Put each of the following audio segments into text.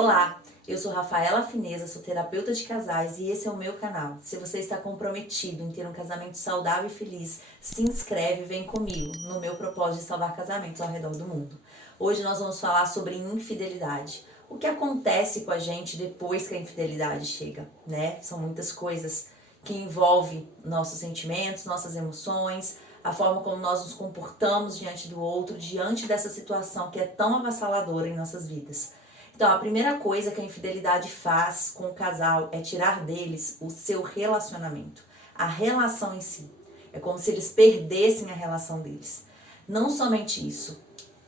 Olá, eu sou Rafaela Fineza, sou terapeuta de casais e esse é o meu canal. Se você está comprometido em ter um casamento saudável e feliz, se inscreve e vem comigo no meu propósito de salvar casamentos ao redor do mundo. Hoje nós vamos falar sobre infidelidade. O que acontece com a gente depois que a infidelidade chega, né? São muitas coisas que envolvem nossos sentimentos, nossas emoções, a forma como nós nos comportamos diante do outro, diante dessa situação que é tão avassaladora em nossas vidas. Então, a primeira coisa que a infidelidade faz com o casal é tirar deles o seu relacionamento, a relação em si. É como se eles perdessem a relação deles. Não somente isso,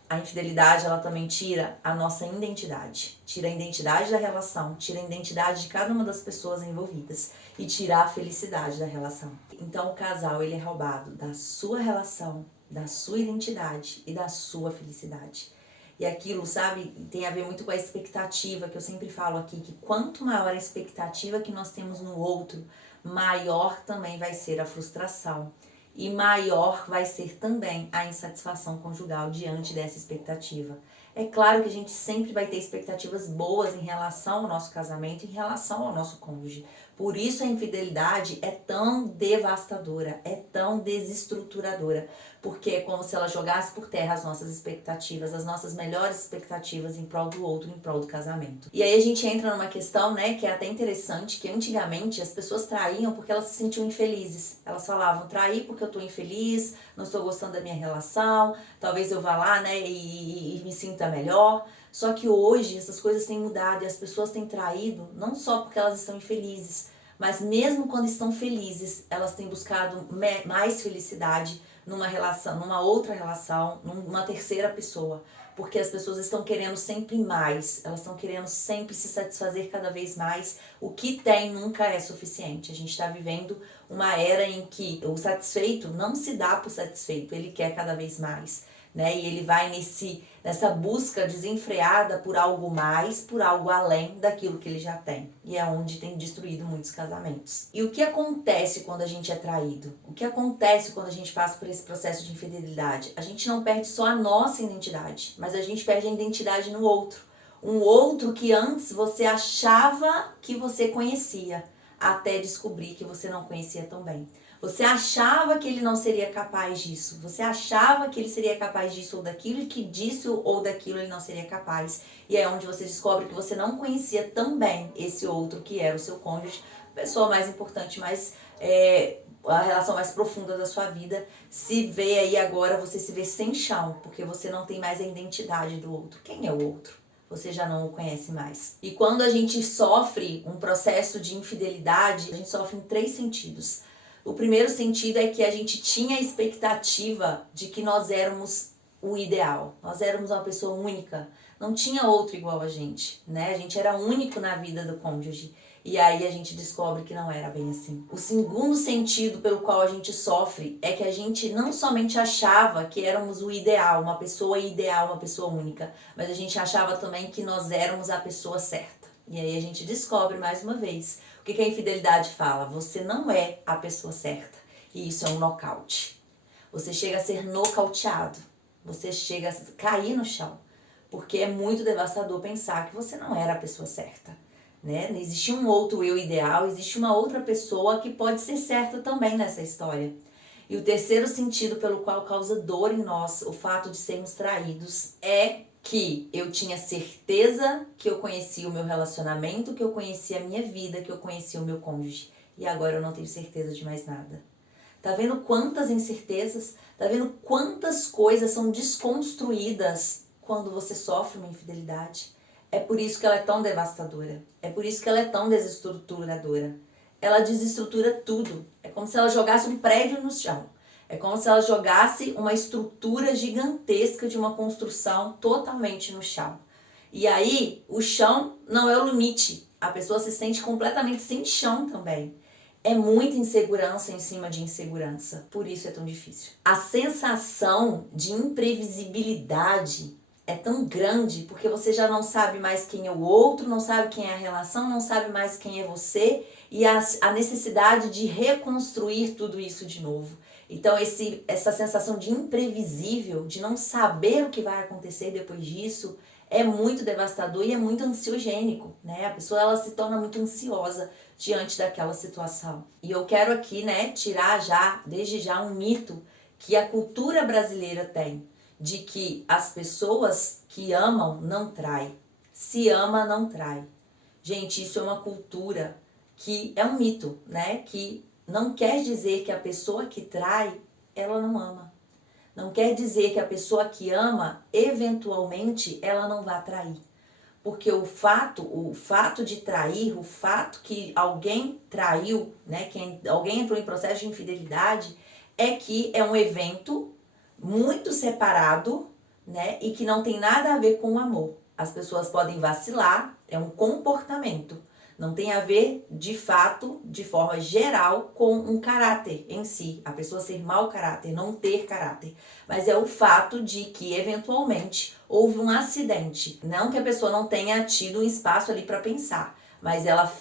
a infidelidade ela também tira a nossa identidade. Tira a identidade da relação, tira a identidade de cada uma das pessoas envolvidas e tira a felicidade da relação. Então, o casal ele é roubado da sua relação, da sua identidade e da sua felicidade. E aquilo, sabe, tem a ver muito com a expectativa, que eu sempre falo aqui, que quanto maior a expectativa que nós temos no outro, maior também vai ser a frustração. E maior vai ser também a insatisfação conjugal diante dessa expectativa. É claro que a gente sempre vai ter expectativas boas em relação ao nosso casamento, em relação ao nosso cônjuge. Por isso a infidelidade é tão devastadora, é tão desestruturadora, porque é como se ela jogasse por terra as nossas expectativas, as nossas melhores expectativas em prol do outro, em prol do casamento. E aí a gente entra numa questão, né, que é até interessante, que antigamente as pessoas traíam porque elas se sentiam infelizes. Elas falavam, traí porque eu tô infeliz, não estou gostando da minha relação, talvez eu vá lá, né, e me sinta melhor. Só que hoje essas coisas têm mudado e as pessoas têm traído não só porque elas estão infelizes, mas mesmo quando estão felizes, elas têm buscado mais felicidade numa relação, numa outra relação, numa terceira pessoa. Porque as pessoas estão querendo sempre mais, elas estão querendo sempre se satisfazer cada vez mais. O que tem nunca é suficiente. A gente está vivendo uma era em que o satisfeito não se dá por satisfeito, ele quer cada vez mais, né? E ele vai nessa busca desenfreada por algo mais, por algo além daquilo que ele já tem. E é onde tem destruído muitos casamentos. E o que acontece quando a gente é traído? O que acontece quando a gente passa por esse processo de infidelidade? A gente não perde só a nossa identidade, mas a gente perde a identidade no outro. Um outro que antes você achava que você conhecia, até descobrir que você não conhecia tão bem. Você achava que ele não seria capaz disso. Você achava que ele seria capaz disso ou daquilo e que disso ou daquilo ele não seria capaz. E é onde você descobre que você não conhecia tão bem esse outro que era o seu cônjuge, a pessoa mais importante, a relação mais profunda da sua vida. Se vê aí agora, você se vê sem chão, porque você não tem mais a identidade do outro. Quem é o outro? Você já não o conhece mais. E quando a gente sofre um processo de infidelidade, a gente sofre em 3 sentidos. O primeiro sentido é que a gente tinha a expectativa de que nós éramos o ideal. Nós éramos uma pessoa única. Não tinha outro igual a gente, né? A gente era único na vida do cônjuge. E aí a gente descobre que não era bem assim. O segundo sentido pelo qual a gente sofre é que a gente não somente achava que éramos o ideal, uma pessoa única, mas a gente achava também que nós éramos a pessoa certa. E aí a gente descobre mais uma vez o que a infidelidade fala. Você não é a pessoa certa. E isso é um nocaute. Você chega a ser nocauteado. Você chega a cair no chão. Porque é muito devastador pensar que você não era a pessoa certa, né? Existe um outro eu ideal, existe uma outra pessoa que pode ser certa também nessa história. E o terceiro sentido pelo qual causa dor em nós, o fato de sermos traídos, é que eu tinha certeza que eu conhecia o meu relacionamento, que eu conhecia a minha vida, que eu conhecia o meu cônjuge. E agora eu não tenho certeza de mais nada. Tá vendo quantas incertezas? Tá vendo quantas coisas são desconstruídas quando você sofre uma infidelidade? É por isso que ela é tão devastadora. É por isso que ela é tão desestruturadora. Ela desestrutura tudo. É como se ela jogasse um prédio no chão. É como se ela jogasse uma estrutura gigantesca de uma construção totalmente no chão. E aí, o chão não é o limite. A pessoa se sente completamente sem chão também. É muita insegurança em cima de insegurança. Por isso é tão difícil. A sensação de imprevisibilidade é tão grande porque você já não sabe mais quem é o outro, não sabe quem é a relação, não sabe mais quem é você e a necessidade de reconstruir tudo isso de novo. Então essa sensação de imprevisível, de não saber o que vai acontecer depois disso, é muito devastador e é muito ansiogênico, né? A pessoa ela se torna muito ansiosa diante daquela situação. E eu quero aqui, né, tirar já, desde já, um mito que a cultura brasileira tem, de que as pessoas que amam não traem. Se ama, não trai. Gente, isso é uma cultura que é um mito, né? Que não quer dizer que a pessoa que trai, ela não ama. Não quer dizer que a pessoa que ama, eventualmente, ela não vai trair. Porque o fato de trair, o fato que alguém traiu, né, que alguém entrou em processo de infidelidade, é que é um evento muito separado, né, e que não tem nada a ver com o amor. As pessoas podem vacilar, é um comportamento. Não tem a ver, de fato, de forma geral, com um caráter em si. A pessoa ser mau caráter, não ter caráter. Mas é o fato de que, eventualmente, houve um acidente. Não que a pessoa não tenha tido um espaço ali para pensar, mas ela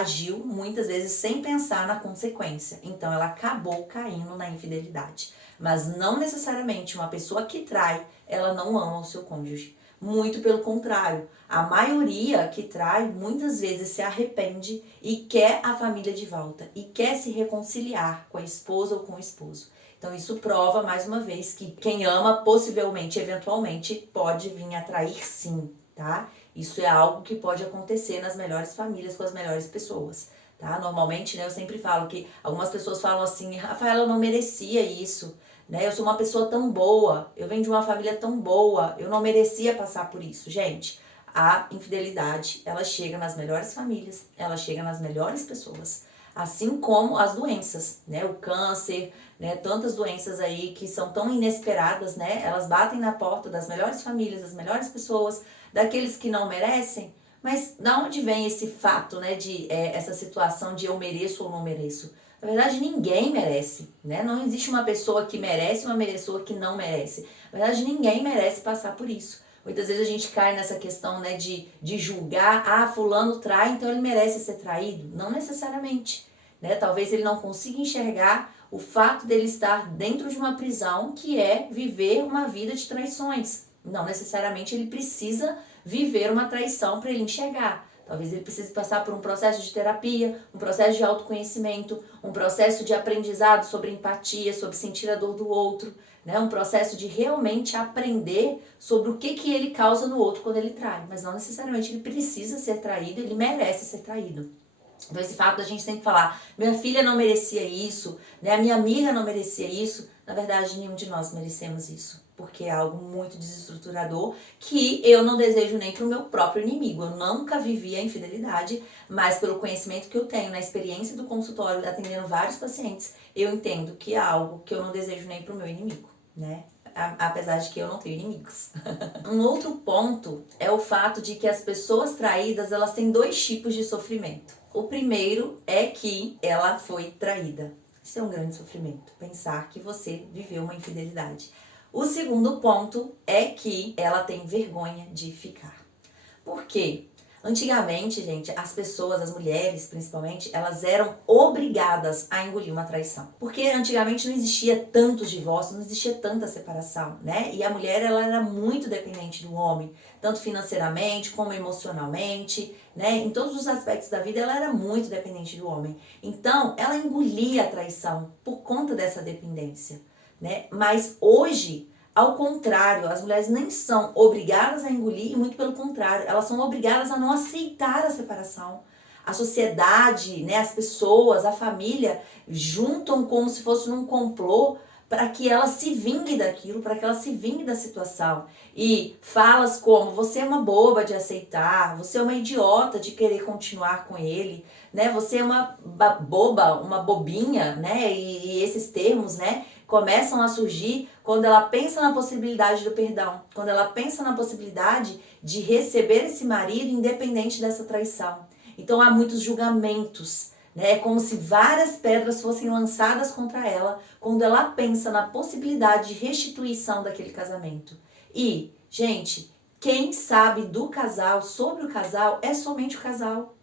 agiu muitas vezes sem pensar na consequência. Então, ela acabou caindo na infidelidade. Mas não necessariamente uma pessoa que trai, ela não ama o seu cônjuge. Muito pelo contrário, a maioria que trai muitas vezes se arrepende e quer a família de volta e quer se reconciliar com a esposa ou com o esposo. Então isso prova mais uma vez que quem ama possivelmente, eventualmente, pode vir a trair sim, tá? Isso é algo que pode acontecer nas melhores famílias com as melhores pessoas, tá? Normalmente, né, eu sempre falo que algumas pessoas falam assim, Rafaela não merecia isso, né? Eu sou uma pessoa tão boa, eu venho de uma família tão boa, eu não merecia passar por isso. Gente, a infidelidade, ela chega nas melhores famílias, ela chega nas melhores pessoas, assim como as doenças, né? O câncer, né? Tantas doenças aí que são tão inesperadas, né? Elas batem na porta das melhores famílias, das melhores pessoas, daqueles que não merecem. Mas da onde vem esse fato, né? Essa situação de eu mereço ou não mereço? Na verdade, ninguém merece, né? Não existe uma pessoa que merece e uma pessoa que não merece. Na verdade, ninguém merece passar por isso. Muitas vezes a gente cai nessa questão, né, de julgar, fulano trai, então ele merece ser traído. Não necessariamente, né? Talvez ele não consiga enxergar o fato dele estar dentro de uma prisão, que é viver uma vida de traições. Não necessariamente ele precisa viver uma traição para ele enxergar. Talvez ele precise passar por um processo de terapia, um processo de autoconhecimento, um processo de aprendizado sobre empatia, sobre sentir a dor do outro, né? Um processo de realmente aprender sobre o que ele causa no outro quando ele trai. Mas não necessariamente ele precisa ser traído, ele merece ser traído. Então esse fato da gente sempre falar, minha filha não merecia isso, né? A minha amiga não merecia isso, na verdade nenhum de nós merecemos isso. Porque é algo muito desestruturador que eu não desejo nem para o meu próprio inimigo. Eu nunca vivi a infidelidade, mas pelo conhecimento que eu tenho, na experiência do consultório, atendendo vários pacientes, eu entendo que é algo que eu não desejo nem para o meu inimigo, né? Apesar de que eu não tenho inimigos. Um outro ponto é o fato de que as pessoas traídas, elas têm dois tipos de sofrimento. O primeiro é que ela foi traída. Isso é um grande sofrimento, pensar que você viveu uma infidelidade. O segundo ponto é que ela tem vergonha de ficar. Por quê? Antigamente, gente, as pessoas, as mulheres principalmente, elas eram obrigadas a engolir uma traição. Porque antigamente não existia tantos divórcios, não existia tanta separação, né? E a mulher, ela era muito dependente do homem, tanto financeiramente como emocionalmente, né? Em todos os aspectos da vida, ela era muito dependente do homem. Então, ela engolia a traição por conta dessa dependência, né? Mas hoje, ao contrário, as mulheres nem são obrigadas a engolir, e muito pelo contrário, elas são obrigadas a não aceitar a separação. A sociedade, né, as pessoas, a família juntam como se fosse num complô para que ela se vingue daquilo, para que ela se vingue da situação. E falas como, você é uma boba de aceitar, você é uma idiota de querer continuar com ele, né? Você é uma boba, uma bobinha, né? E esses termos, né, começam a surgir quando ela pensa na possibilidade do perdão, quando ela pensa na possibilidade de receber esse marido independente dessa traição. Então há muitos julgamentos, né? É como se várias pedras fossem lançadas contra ela quando ela pensa na possibilidade de restituição daquele casamento. E, gente, quem sabe do casal, sobre o casal, é somente o casal.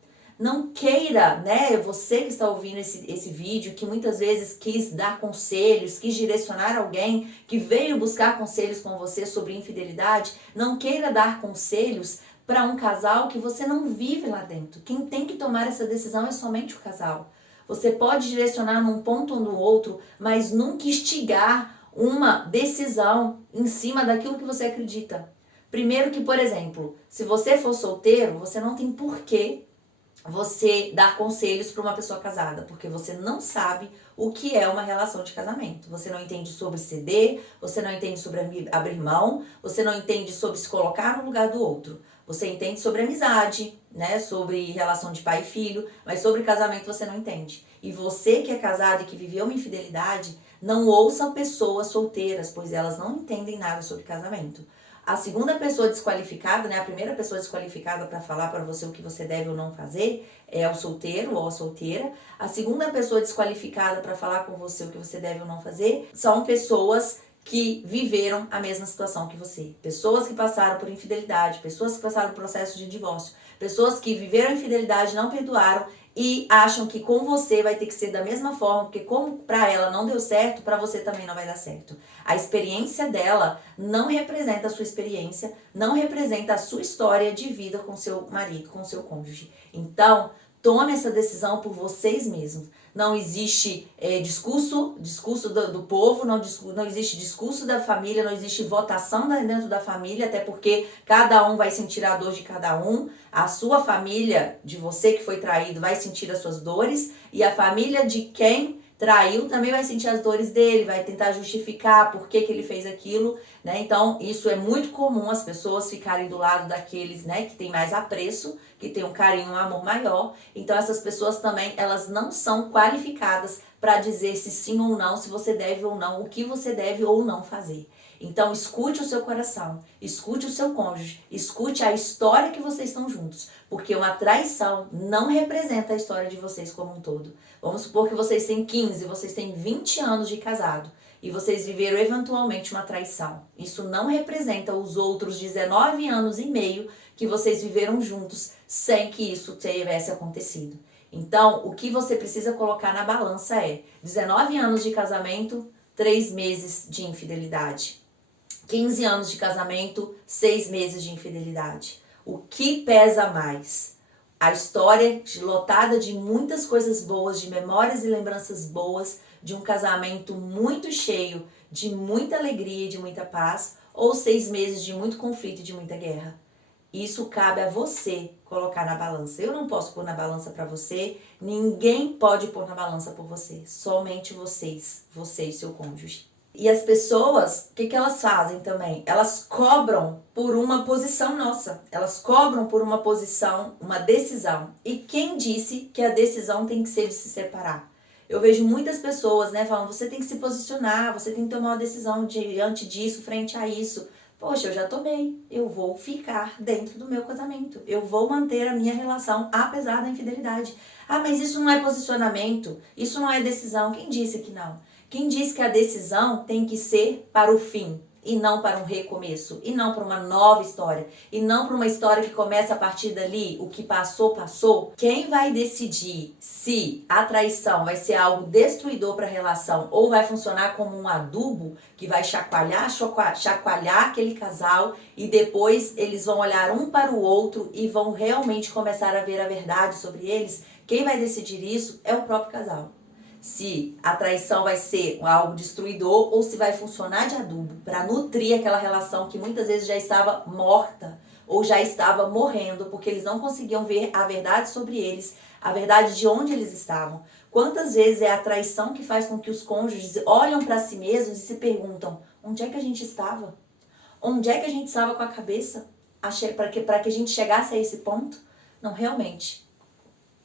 Não queira, né, você que está ouvindo esse vídeo, que muitas vezes quis dar conselhos, quis direcionar alguém, que veio buscar conselhos com você sobre infidelidade, não queira dar conselhos para um casal que você não vive lá dentro. Quem tem que tomar essa decisão é somente o casal. Você pode direcionar num ponto ou no outro, mas nunca instigar uma decisão em cima daquilo que você acredita. Primeiro que, por exemplo, se você for solteiro, você não tem porquê você dar conselhos para uma pessoa casada, porque você não sabe o que é uma relação de casamento. Você não entende sobre ceder, você não entende sobre abrir mão, você não entende sobre se colocar no lugar do outro. Você entende sobre amizade, né, sobre relação de pai e filho, mas sobre casamento você não entende. E você que é casado e que viveu uma infidelidade, não ouça pessoas solteiras, pois elas não entendem nada sobre casamento. A segunda pessoa desqualificada, né, a primeira pessoa desqualificada para falar para você o que você deve ou não fazer é o solteiro ou a solteira. A segunda pessoa desqualificada para falar com você o que você deve ou não fazer são pessoas que viveram a mesma situação que você. Pessoas que passaram por infidelidade, pessoas que passaram por processo de divórcio, pessoas que viveram a infidelidade, não perdoaram e acham que com você vai ter que ser da mesma forma, porque como para ela não deu certo, para você também não vai dar certo. A experiência dela não representa a sua experiência, não representa a sua história de vida com seu marido, com seu cônjuge. Então, tome essa decisão por vocês mesmos. Não existe discurso do povo, não existe discurso da família, não existe votação dentro da família, até porque cada um vai sentir a dor de cada um. A sua família, de você que foi traído, vai sentir as suas dores, e a família de quem traiu também vai sentir as dores dele, vai tentar justificar por que ele fez aquilo, né? Então, isso é muito comum, as pessoas ficarem do lado daqueles, né, que tem mais apreço, que tem um carinho, um amor maior. Então, essas pessoas também, elas não são qualificadas para dizer se sim ou não, se você deve ou não, o que você deve ou não fazer. Então, escute o seu coração, escute o seu cônjuge, escute a história que vocês estão juntos, porque uma traição não representa a história de vocês como um todo. Vamos supor que vocês têm 15, vocês têm 20 anos de casado e vocês viveram eventualmente uma traição. Isso não representa os outros 19 anos e meio que vocês viveram juntos sem que isso tivesse acontecido. Então, o que você precisa colocar na balança é 19 anos de casamento, 3 meses de infidelidade. 15 anos de casamento, 6 meses de infidelidade. O que pesa mais? A história lotada de muitas coisas boas, de memórias e lembranças boas, de um casamento muito cheio, de muita alegria e de muita paz, ou 6 meses de muito conflito e de muita guerra? Isso cabe a você colocar na balança. Eu não posso pôr na balança para você, ninguém pode pôr na balança por você, somente vocês, você e seu cônjuge. E as pessoas, o que elas fazem também? Elas cobram por uma posição nossa. Elas cobram por uma posição, uma decisão. E quem disse que a decisão tem que ser de se separar? Eu vejo muitas pessoas, né, falando, você tem que se posicionar, você tem que tomar uma decisão diante disso, frente a isso. Poxa, eu já tomei. Eu vou ficar dentro do meu casamento. Eu vou manter a minha relação, apesar da infidelidade. Ah, mas isso não é posicionamento, isso não é decisão. Quem disse que não? Quem diz que a decisão tem que ser para o fim e não para um recomeço, e não para uma nova história, e não para uma história que começa a partir dali, o que passou, passou? Quem vai decidir se a traição vai ser algo destruidor para a relação ou vai funcionar como um adubo que vai chacoalhar aquele casal e depois eles vão olhar um para o outro e vão realmente começar a ver a verdade sobre eles? Quem vai decidir isso é o próprio casal. Se a traição vai ser algo destruidor ou se vai funcionar de adubo para nutrir aquela relação que muitas vezes já estava morta ou já estava morrendo porque eles não conseguiam ver a verdade sobre eles, a verdade de onde eles estavam. Quantas vezes é a traição que faz com que os cônjuges olham para si mesmos e se perguntam, onde é que a gente estava? Onde é que a gente estava com a cabeça para que a gente chegasse a esse ponto? Não, realmente,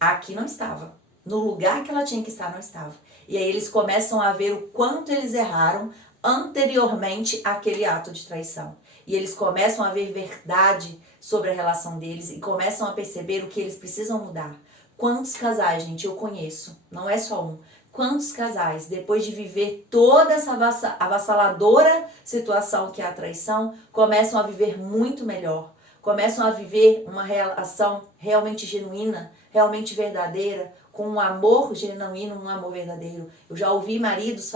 aqui não estava. No lugar que ela tinha que estar, não estava. E aí eles começam a ver o quanto eles erraram anteriormente àquele ato de traição. E eles começam a ver verdade sobre a relação deles e começam a perceber o que eles precisam mudar. Quantos casais, gente, eu conheço, não é só um. Quantos casais, depois de viver toda essa avassaladora situação que é a traição, começam a viver muito melhor. começam a viver uma relação realmente genuína, realmente verdadeira, com um amor genuíno, um amor verdadeiro. Eu já ouvi maridos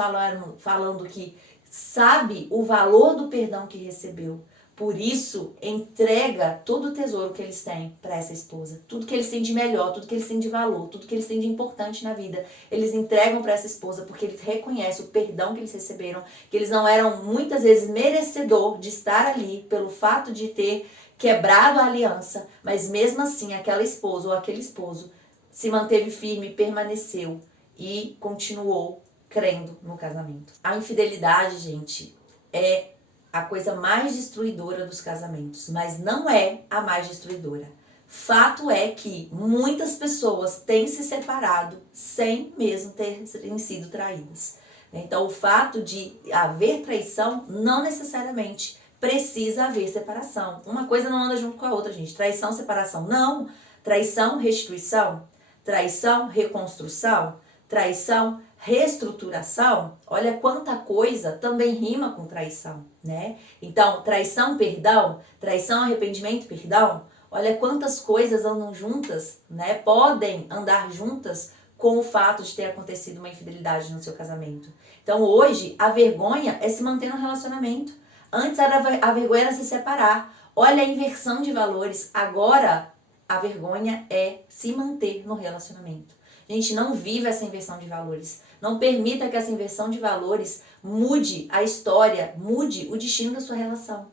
falando que sabe o valor do perdão que recebeu. Por isso, entrega todo o tesouro que eles têm para essa esposa. Tudo que eles têm de melhor, tudo que eles têm de valor, tudo que eles têm de importante na vida, eles entregam para essa esposa porque eles reconhecem o perdão que eles receberam, que eles não eram muitas vezes merecedor de estar ali pelo fato de ter quebrado a aliança, mas mesmo assim aquela esposa ou aquele esposo se manteve firme, permaneceu e continuou crendo no casamento. A infidelidade, gente, é a coisa mais destruidora dos casamentos, mas não é a mais destruidora. Fato é que muitas pessoas têm se separado sem mesmo terem sido traídas. Então, o fato de haver traição não necessariamente precisa haver separação. Uma coisa não anda junto com a outra, gente. Traição, separação. Não. Traição, restituição. Traição, reconstrução. Traição, reestruturação. Olha quanta coisa também rima com traição, né? Então, traição, perdão, traição, arrependimento, perdão. Olha quantas coisas andam juntas, né? Podem andar juntas com o fato de ter acontecido uma infidelidade no seu casamento. Então, hoje, a vergonha é se manter no relacionamento. Antes a vergonha era se separar. Olha a inversão de valores. Agora, a vergonha é se manter no relacionamento. Gente, não viva essa inversão de valores. Não permita que essa inversão de valores mude a história, mude o destino da sua relação.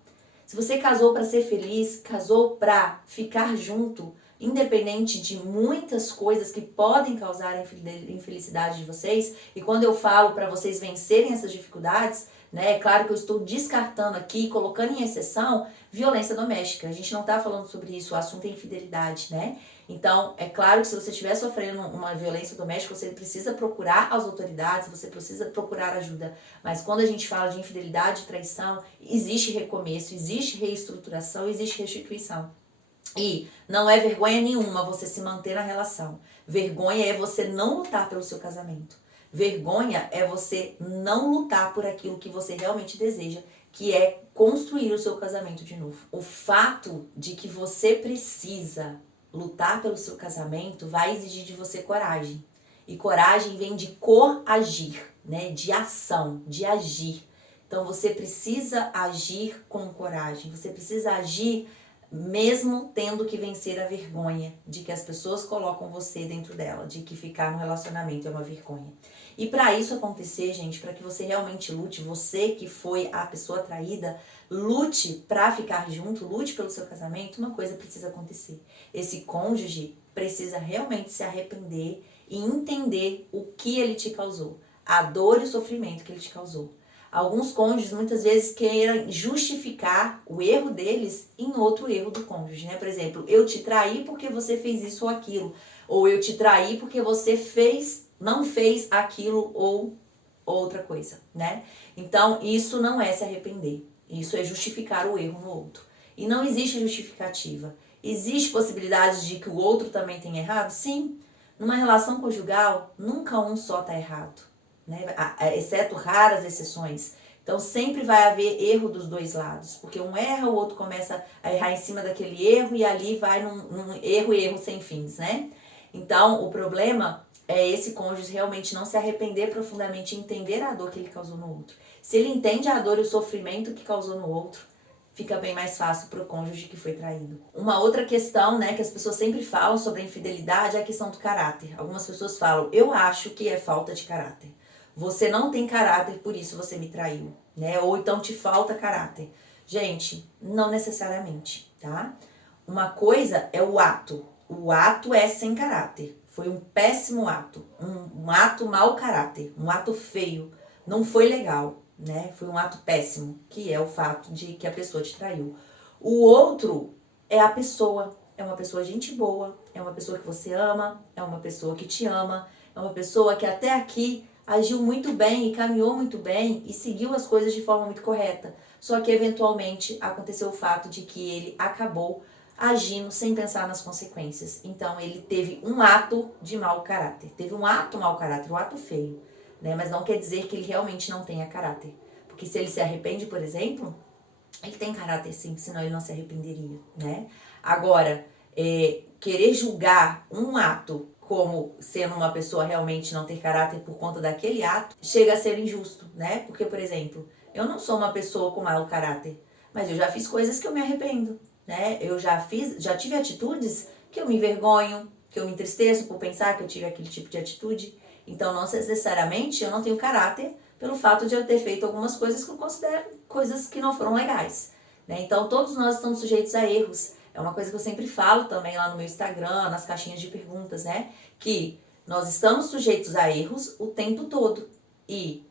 Se você casou para ser feliz, casou para ficar junto, independente de muitas coisas que podem causar a infelicidade de vocês, e quando eu falo para vocês vencerem essas dificuldades, né, é claro que eu estou descartando aqui, colocando em exceção, violência doméstica. A gente não está falando sobre isso, o assunto é infidelidade, né? Então, é claro que se você estiver sofrendo uma violência doméstica, você precisa procurar as autoridades, você precisa procurar ajuda. Mas quando a gente fala de infidelidade, traição, existe recomeço, existe reestruturação, existe restituição. E não é vergonha nenhuma você se manter na relação. Vergonha é você não lutar pelo seu casamento. Vergonha é você não lutar por aquilo que você realmente deseja, que é construir o seu casamento de novo. O fato de que você precisa lutar pelo seu casamento vai exigir de você coragem. E coragem vem de coagir, né? De ação, de agir. Então você precisa agir com coragem. Você precisa agir mesmo tendo que vencer a vergonha de que as pessoas colocam você dentro dela, de que ficar no relacionamento é uma vergonha. E para isso acontecer, gente, para que você realmente lute, você que foi a pessoa traída, lute para ficar junto, lute pelo seu casamento, uma coisa precisa acontecer. Esse cônjuge precisa realmente se arrepender e entender o que ele te causou, a dor e o sofrimento que ele te causou. Alguns cônjuges muitas vezes queiram justificar o erro deles em outro erro do cônjuge, né? Por exemplo, eu te traí porque você fez isso ou aquilo, ou eu te traí porque você não fez aquilo ou outra coisa, né? Então, isso não é se arrepender, isso é justificar o erro no outro. E não existe justificativa. Existe possibilidade de que o outro também tenha errado? Sim. Numa relação conjugal, nunca um só está errado, né? Exceto raras exceções. Então sempre vai haver erro dos dois lados, porque um erra, o outro começa a errar em cima daquele erro e ali vai num erro sem fins, né? Então o problema é esse cônjuge realmente não se arrepender profundamente e entender a dor que ele causou no outro. Se ele entende a dor e o sofrimento que causou no outro, fica bem mais fácil para o cônjuge que foi traído. Uma outra questão, né, que as pessoas sempre falam sobre a infidelidade é a questão do caráter. Algumas pessoas falam, eu acho que é falta de caráter. Você não tem caráter, por isso você me traiu, né? Ou então te falta caráter. Gente, não necessariamente, tá? Uma coisa é o ato. O ato é sem caráter. Foi um péssimo ato. Um ato mau caráter. Um ato feio. Não foi legal, né? Foi um ato péssimo, que é o fato de que a pessoa te traiu. O outro é a pessoa. É uma pessoa gente boa. É uma pessoa que você ama. É uma pessoa que te ama. É uma pessoa que até aqui agiu muito bem e caminhou muito bem e seguiu as coisas de forma muito correta. Só que, eventualmente, aconteceu o fato de que ele acabou agindo sem pensar nas consequências. Então, ele teve um ato de mau caráter. Teve um ato mau caráter, um ato feio, né? Mas não quer dizer que ele realmente não tenha caráter. Porque se ele se arrepende, por exemplo, Ele tem caráter sim, senão ele não se arrependeria, né? Agora, querer julgar um ato como sendo uma pessoa realmente não ter caráter por conta daquele ato, chega a ser injusto, né? Porque, por exemplo, eu não sou uma pessoa com mau caráter, mas eu já fiz coisas que eu me arrependo, né? Eu já tive atitudes que eu me envergonho, que eu me entristeço por pensar que eu tive aquele tipo de atitude. Então, não necessariamente eu não tenho caráter pelo fato de eu ter feito algumas coisas que eu considero coisas que não foram legais, né? Então, todos nós estamos sujeitos a erros. É uma coisa que eu sempre falo também lá no meu Instagram, nas caixinhas de perguntas, né? Que nós estamos sujeitos a erros o tempo todo. E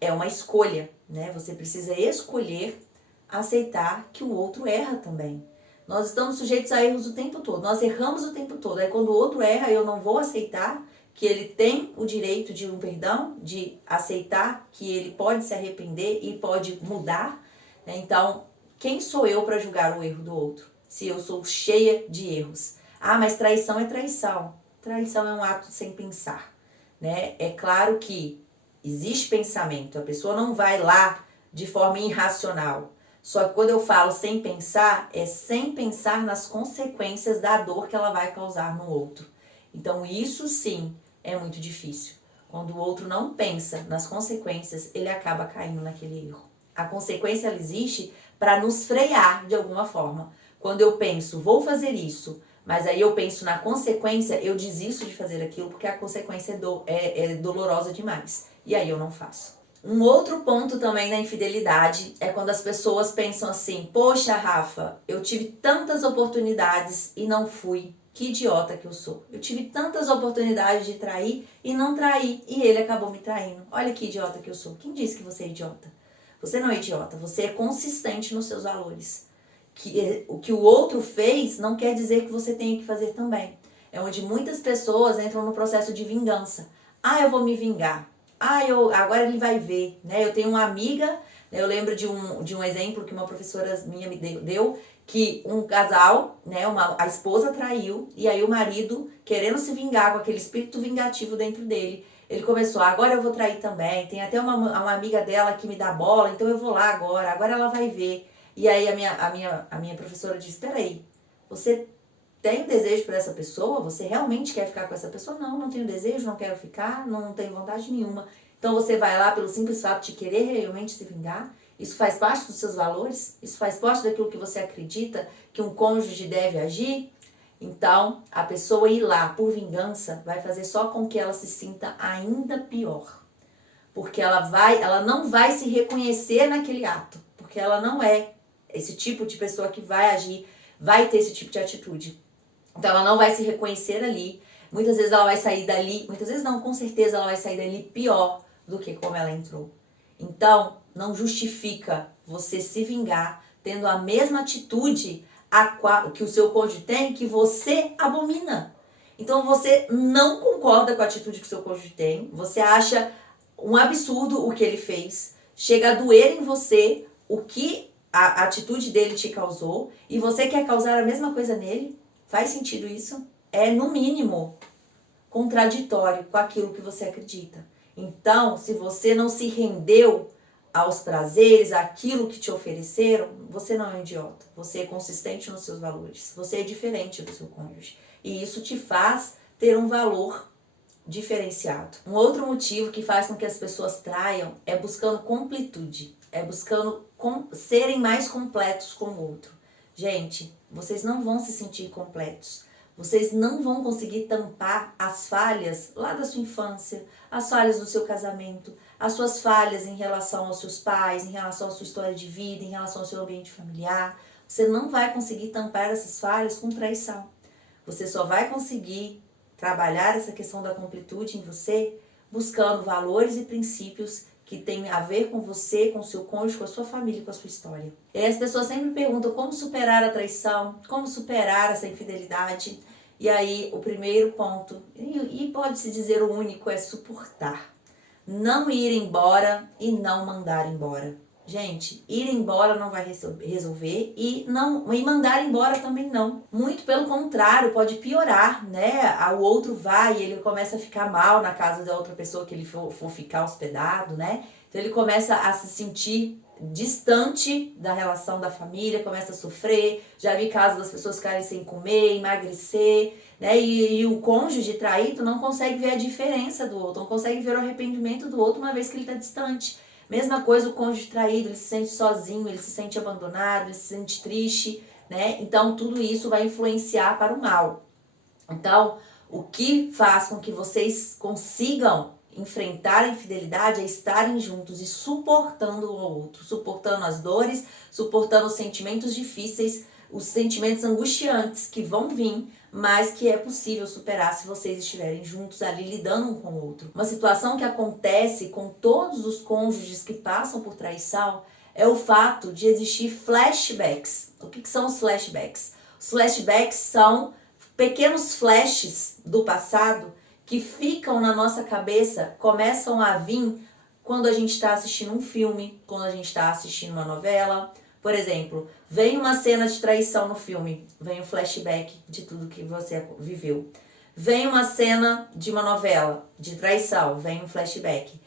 é uma escolha, né? Você precisa escolher aceitar que o outro erra também. Nós estamos sujeitos a erros o tempo todo. Nós erramos o tempo todo. Aí quando o outro erra, eu não vou aceitar que ele tem o direito de um perdão, de aceitar que ele pode se arrepender e pode mudar, né? Então, quem sou eu para julgar o erro do outro? Se eu sou cheia de erros. Ah, mas traição é traição. Traição é um ato sem pensar, né? É claro que existe pensamento. A pessoa não vai lá de forma irracional. Só que quando eu falo sem pensar, é sem pensar nas consequências da dor que ela vai causar no outro. Então isso sim é muito difícil. Quando o outro não pensa nas consequências, ele acaba caindo naquele erro. A consequência, ela existe para nos frear de alguma forma. Quando eu penso, vou fazer isso, mas aí eu penso na consequência, eu desisto de fazer aquilo porque a consequência é dolorosa demais. E aí eu não faço. Um outro ponto também da infidelidade é quando as pessoas pensam assim, poxa, Rafa, eu tive tantas oportunidades e não fui. Que idiota que eu sou. Eu tive tantas oportunidades de trair e não traí. E ele acabou me traindo. Olha que idiota que eu sou. Quem disse que você é idiota? Você não é idiota. Você é consistente nos seus valores. O que o outro fez não quer dizer que você tenha que fazer também. É onde muitas pessoas entram no processo de vingança. Ah, eu vou me vingar. Ah, agora ele vai ver. Né? Eu tenho uma amiga, né? Eu lembro de um exemplo que uma professora minha me deu, que um casal, né, a esposa traiu, e aí o marido, querendo se vingar com aquele espírito vingativo dentro dele, ele começou, agora eu vou trair também, tem até uma amiga dela que me dá bola, então eu vou lá agora ela vai ver. E aí a minha professora disse, peraí, você tem desejo por essa pessoa? Você realmente quer ficar com essa pessoa? Não, não tenho desejo, não quero ficar, não tenho vontade nenhuma. Então você vai lá pelo simples fato de querer realmente se vingar? Isso faz parte dos seus valores? Isso faz parte daquilo que você acredita que um cônjuge deve agir? Então, a pessoa ir lá por vingança vai fazer só com que ela se sinta ainda pior. Porque ela não vai se reconhecer naquele ato. Porque ela não é esse tipo de pessoa que vai agir, vai ter esse tipo de atitude. Então, ela não vai se reconhecer ali. Muitas vezes ela vai sair dali, muitas vezes não, com certeza ela vai sair dali pior do que como ela entrou. Então, não justifica você se vingar tendo a mesma atitude que o seu cônjuge tem, que você abomina. Então, você não concorda com a atitude que o seu cônjuge tem, você acha um absurdo o que ele fez, chega a doer em você o que a atitude dele te causou, e você quer causar a mesma coisa nele. Faz sentido isso? É, no mínimo, contraditório com aquilo que você acredita. Então, se você não se rendeu aos prazeres, àquilo que te ofereceram, você não é um idiota. Você é consistente nos seus valores. Você é diferente do seu cônjuge. E isso te faz ter um valor diferenciado. Um outro motivo que faz com que as pessoas traiam é buscando completude. É buscando serem mais completos com o outro. Gente, vocês não vão se sentir completos. Vocês não vão conseguir tampar as falhas lá da sua infância, as falhas do seu casamento, as suas falhas em relação aos seus pais, em relação à sua história de vida, em relação ao seu ambiente familiar. Você não vai conseguir tampar essas falhas com traição. Você só vai conseguir trabalhar essa questão da completude em você buscando valores e princípios que tem a ver com você, com o seu cônjuge, com a sua família, com a sua história. E as pessoas sempre perguntam como superar a traição, como superar essa infidelidade. E aí o primeiro ponto, e pode-se dizer o único, é suportar. Não ir embora e não mandar embora. Gente, ir embora não vai resolver e mandar embora também não. Muito pelo contrário, pode piorar, né? O outro vai e ele começa a ficar mal na casa da outra pessoa que ele for ficar hospedado, né? Então ele começa a se sentir distante da relação da família, começa a sofrer. Já vi casos das pessoas ficarem sem comer, emagrecer, né? E o cônjuge traído não consegue ver a diferença do outro, não consegue ver o arrependimento do outro uma vez que ele está distante. Mesma coisa o cônjuge traído, ele se sente sozinho, ele se sente abandonado, ele se sente triste, né? Então tudo isso vai influenciar para o mal. Então, o que faz com que vocês consigam enfrentar a infidelidade é estarem juntos e suportando o outro, suportando as dores, suportando os sentimentos difíceis, os sentimentos angustiantes que vão vir, mas que é possível superar se vocês estiverem juntos ali lidando um com o outro. Uma situação que acontece com todos os cônjuges que passam por traição é o fato de existir flashbacks. O que são os flashbacks? Os flashbacks são pequenos flashes do passado que ficam na nossa cabeça, começam a vir quando a gente está assistindo um filme, quando a gente está assistindo uma novela. Por exemplo, vem uma cena de traição no filme, vem um flashback de tudo que você viveu. Vem uma cena de uma novela de traição, vem um flashback.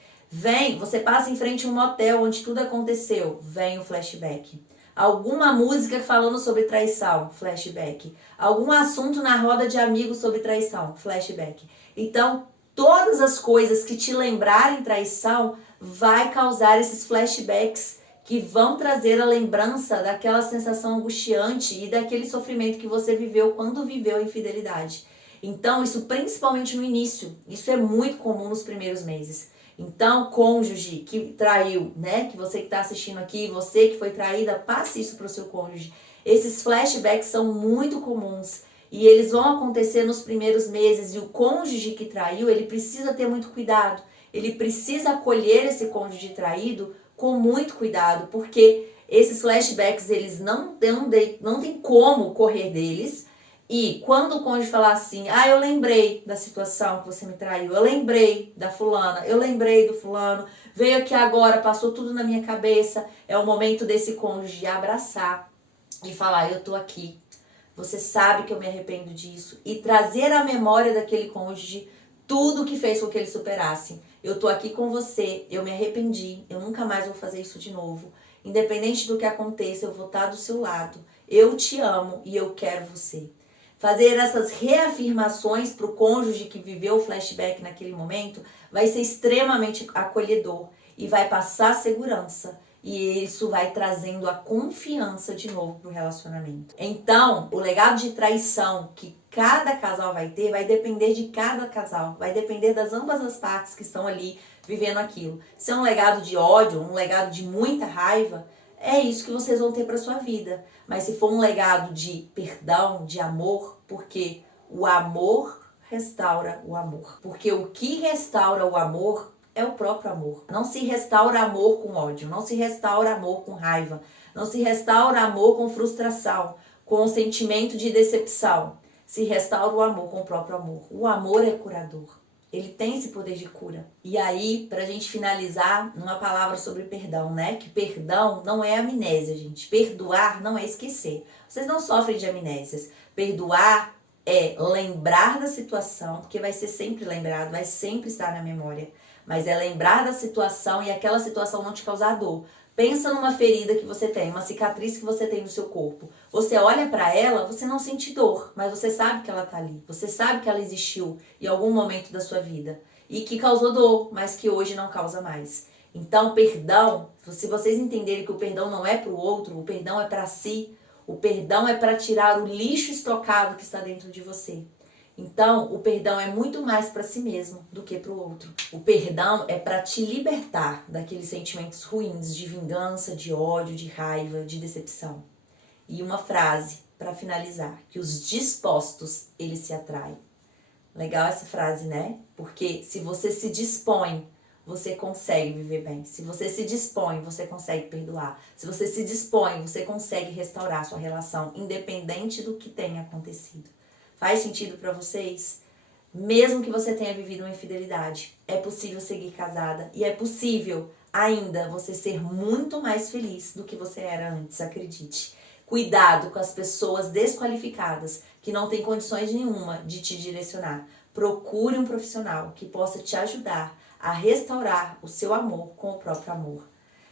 Você passa em frente a um motel onde tudo aconteceu, vem um flashback. Alguma música falando sobre traição, flashback. Algum assunto na roda de amigos sobre traição, flashback. Então, todas as coisas que te lembrarem traição vai causar esses flashbacks que vão trazer a lembrança daquela sensação angustiante e daquele sofrimento que você viveu quando viveu a infidelidade. Então, isso principalmente no início, isso é muito comum nos primeiros meses. Então, cônjuge que traiu, né? Que você que está assistindo aqui, você que foi traída, passe isso para o seu cônjuge. Esses flashbacks são muito comuns e eles vão acontecer nos primeiros meses. E o cônjuge que traiu, ele precisa ter muito cuidado. Ele precisa acolher esse cônjuge traído com muito cuidado, porque esses flashbacks, eles não tem como correr deles. E quando o cônjuge falar assim, eu lembrei da situação que você me traiu, eu lembrei da fulana, eu lembrei do fulano, veio aqui agora, passou tudo na minha cabeça, é o momento desse cônjuge abraçar e falar, eu tô aqui, você sabe que eu me arrependo disso, e trazer à memória daquele cônjuge tudo que fez com que ele superasse. Eu tô aqui com você, eu me arrependi, eu nunca mais vou fazer isso de novo. Independente do que aconteça, eu vou estar do seu lado, eu te amo e eu quero você. Fazer essas reafirmações para o cônjuge que viveu o flashback naquele momento vai ser extremamente acolhedor e vai passar segurança. E isso vai trazendo a confiança de novo para o relacionamento. Então, o legado de traição que cada casal vai ter vai depender de cada casal. Vai depender das ambas as partes que estão ali vivendo aquilo. Se é um legado de ódio, um legado de muita raiva, é isso que vocês vão ter para sua vida. Mas se for um legado de perdão, de amor, porque o amor restaura o amor. Porque o que restaura o amor é o próprio amor. Não se restaura amor com ódio, não se restaura amor com raiva, não se restaura amor com frustração, com o sentimento de decepção. Se restaura o amor com o próprio amor. O amor é curador. Ele tem esse poder de cura. E aí, pra gente finalizar, uma palavra sobre perdão, né? Que perdão não é amnésia, gente. Perdoar não é esquecer. Vocês não sofrem de amnésias. Perdoar é lembrar da situação, porque vai ser sempre lembrado, vai sempre estar na memória. Mas é lembrar da situação e aquela situação não te causar dor. Pensa numa ferida que você tem, uma cicatriz que você tem no seu corpo. Você olha pra ela, você não sente dor, mas você sabe que ela tá ali. Você sabe que ela existiu em algum momento da sua vida e que causou dor, mas que hoje não causa mais. Então, perdão, se vocês entenderem que o perdão não é pro outro, o perdão é pra si. O perdão é para tirar o lixo estocado que está dentro de você. Então, o perdão é muito mais para si mesmo do que para o outro. O perdão é para te libertar daqueles sentimentos ruins de vingança, de ódio, de raiva, de decepção. E uma frase para finalizar, que os dispostos, eles se atraem. Legal essa frase, né? Porque se você se dispõe, você consegue viver bem. Se você se dispõe, você consegue perdoar. Se você se dispõe, você consegue restaurar sua relação, independente do que tenha acontecido. Faz sentido para vocês? Mesmo que você tenha vivido uma infidelidade, é possível seguir casada e é possível ainda você ser muito mais feliz do que você era antes, acredite. Cuidado com as pessoas desqualificadas que não têm condições nenhuma de te direcionar. Procure um profissional que possa te ajudar a restaurar o seu amor com o próprio amor.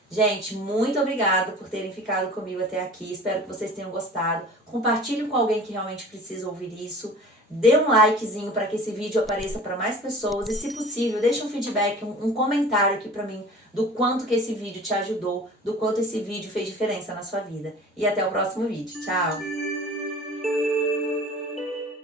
Gente, muito obrigada por terem ficado comigo até aqui. Espero que vocês tenham gostado. Compartilhe com alguém que realmente precisa ouvir isso. Dê um likezinho para que esse vídeo apareça para mais pessoas. E, se possível, deixe um feedback, um comentário aqui para mim do quanto que esse vídeo te ajudou, do quanto esse vídeo fez diferença na sua vida. E até o próximo vídeo. Tchau!